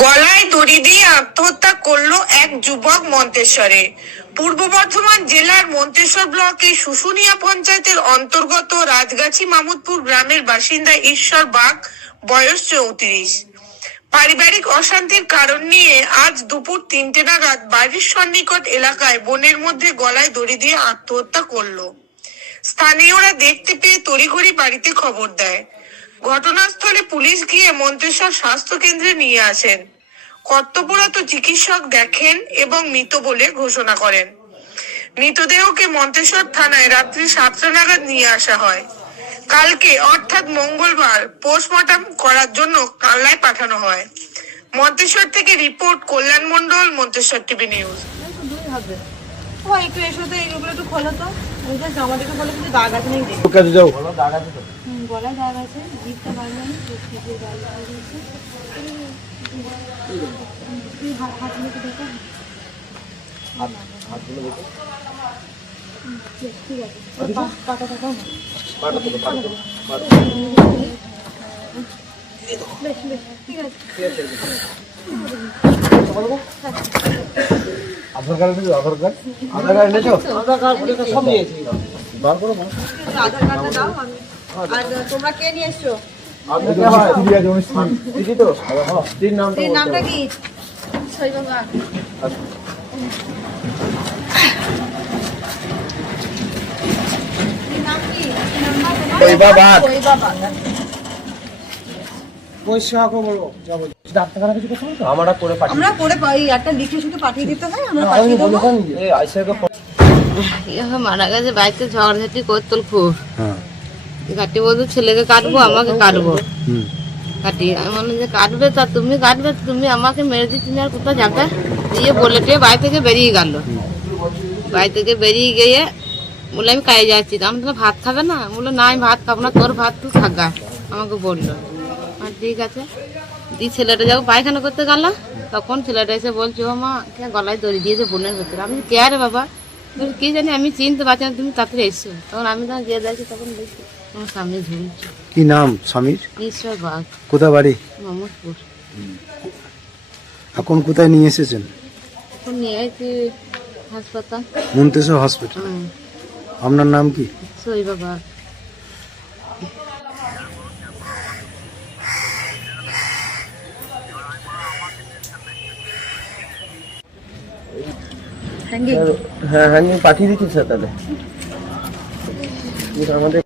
গলায় দড়ি দিয়ে আত্মহত্যা করল এক যুবক মন্তেশ্বরে। পূর্ব বর্ধমান জেলার মন্তেশ্বর ব্লকের শুশুনিয়া পঞ্চায়েতের অন্তর্গত রাজগাছি মামুদপুর গ্রামের বাসিন্দা ঈশ্বর বাগ বয়স চৌত্রিশ। পারিবারিক অশান্তির কারণ নিয়ে আজ দুপুর তিনটে নাগাদ বাড়ির সন্নিকট এলাকায় বনের মধ্যে গলায় দড়ি দিয়ে আত্মহত্যা করল। স্থানীয়রা দেখতে পেয়ে তড়িঘড়ি বাড়িতে খবর দেয়। ঘটনাস্থলে পুলিশ গিয়ে মন্তেশ্বর স্বাস্থ্য কেন্দ্রে নিয়ে আসেন। কর্তব্যরত চিকিৎসক দেখেন এবং মৃত বলে ঘোষণা করেন। মৃতদেহকে মন্তেশ্বর থানায় রাত্রি সাতটা নাগাদ নিয়ে আসা হয়। কালকে, অর্থাৎ মঙ্গলবার, পোস্টমর্টম করার জন্য কাল্লায় পাঠানো হয়। মন্তেশ্বর থেকে report, Kalyan Mondal Manteswar TV news. ও একটু এসো তো এইগুলো একটু খোলো তো। ওই যে জামা দেখে বলে কিছু দাগ আছে নাকি? কাছে যাও। হুম, গলায় দাগ আছে জিভটা বাড়বে না পিঠে দাগ আছে তুই হাত হাত মেখে দেখো। হুম, ঠিক ঠিক আছে। পাটা বেশ বেশ ঠিক আছে। আধার কার্ড এনেছো আধার কার্ড? আধার কার্ড এনেছো আধার কার্ড সব নিয়েছি। বার করো মা আধার কার্ডটা দাও আমি। আর তোমরা কে নিয়ে এসছো? আপনি কে হয়? স্ত্রী আছে উনি স্ত্রী দিদি তো হ্যাঁ স্ত্রীর নাম এর নামটা কি শৈবাবা শৈবাবাদ। শৈবাবাদ। পয়সা বলো যাব। ডাক্তারখানা কিছু কথা বলতো আমরা করে পাঠিয়ে আমরা করে পাই একটা লিখে শুধু পাঠিয়ে দিতে হয় আমরা পাঠিয়ে দেবো। এই আইসাকে মারা গেছে বাড়িতে ঝগড়াঝাটি করতো খুব। হ্যাঁ। কাটি বলতো ছেলেকে কাটবো আমাকে কাটবো। হুম। কাটি আমি মনে যে কাটবে তা তুমি কাটবে তুমি আমাকে মেরে তুমি আর কোথাও যাবে? দিয়ে বলে টিয়ে বাড়ি থেকে বেরিয়ে গেল। বাড়ি থেকে বেরিয়ে গিয়ে বলে আমি কাজে যাচ্ছি। তা আমি তো ভাত খাবে না? বলল না আমি ভাত খাব না তোর ভাত তুই থাকা আমাকে বলল। ঠিক আছে। দিয়ে ছেলেটা যখন পায়খানা করতে গেল তখন ছেলেটা এসে বলছে ও মা কে গলায় দড়ি দিয়েছে বোনের ভেতরে। আমি কে রে বাবা? বলি, কি জানি আমি চিনতে পারছি না তুমি তাড়াতাড়ি এসো। তখন আমি তখন গিয়ে দেখি তখন দেখি আমার সামনে ঝুলছে। কি নাম স্বামীর? ঈশ্বর বাঘ কোথায় বাড়ি? মামুদপুর। এখন কোথায় নিয়ে এসেছেন? এখন নিয়ে আইছি হাসপাতাল। মন্তেশ্বর হসপিটাল। আপনার নাম কি? সই বাবা হ্যাঁ হ্যাঁ পাঠিয়ে দিচ্ছি স্যার তাহলে আমাদের